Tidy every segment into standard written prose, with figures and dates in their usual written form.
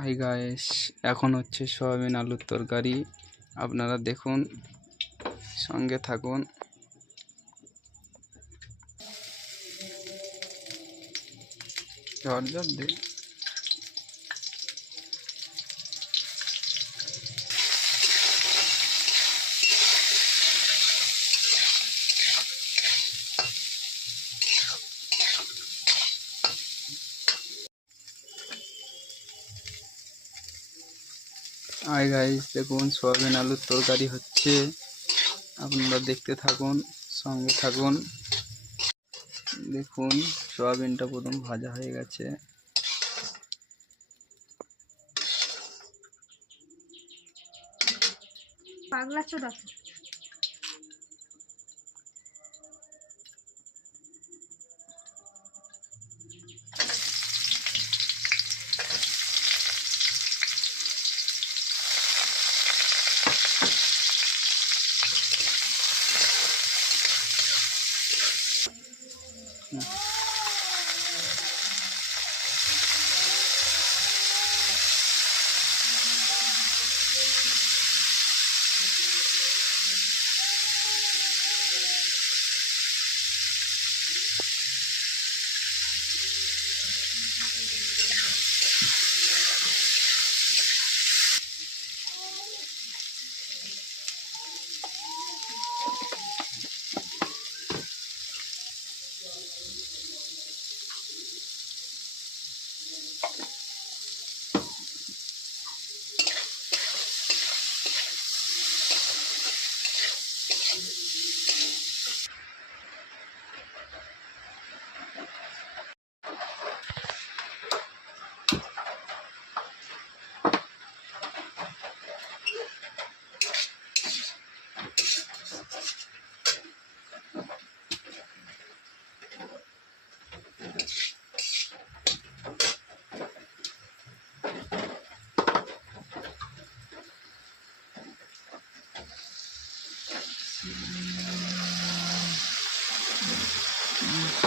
Hi guys, এখন হচ্ছে soybean আলুর তরকারি। আপনারা দেখুন, সঙ্গে থাকুন। ঝরঝর দে। হাই গাইস, দেখুন সয়াবিন আলুর তরকারি হচ্ছে। আপনারা দেখতে থাকুন, সঙ্গে থাকুন। দেখুন, সয়াবিনটা প্রথম ভাজা হয়ে গেছে। পাগলা চোদা।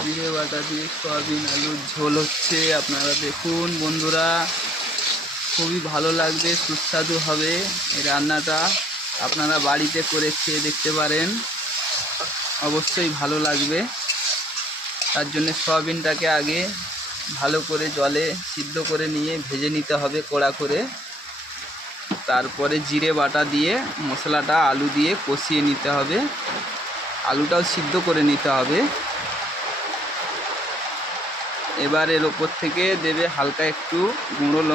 জিরে বাটা দিয়ে সয়াবিন আলুর ঝোল হচ্ছে। আপনারা দেখুন বন্ধুরা, খুবই ভালো লাগবে, সুস্বাদু হবে এই রান্নাটা। আপনারা বাড়িতে করে খেয়ে দেখতে পারেন, অবশ্যই ভালো লাগবে। তার জন্য সয়াবিনটাকে আগে ভালো করে জলে সিদ্ধ করে নিয়ে ভেজে নিতে হবে কড়া করে। তারপরে জিরে বাটা দিয়ে মশলাটা আলু দিয়ে কষিয়ে নিতে হবে। আলুটাও সিদ্ধ করে নিতে হবে। এবার এর ওপর থেকে দেবে হালকা একটু গুঁড়ো লঙ্কা।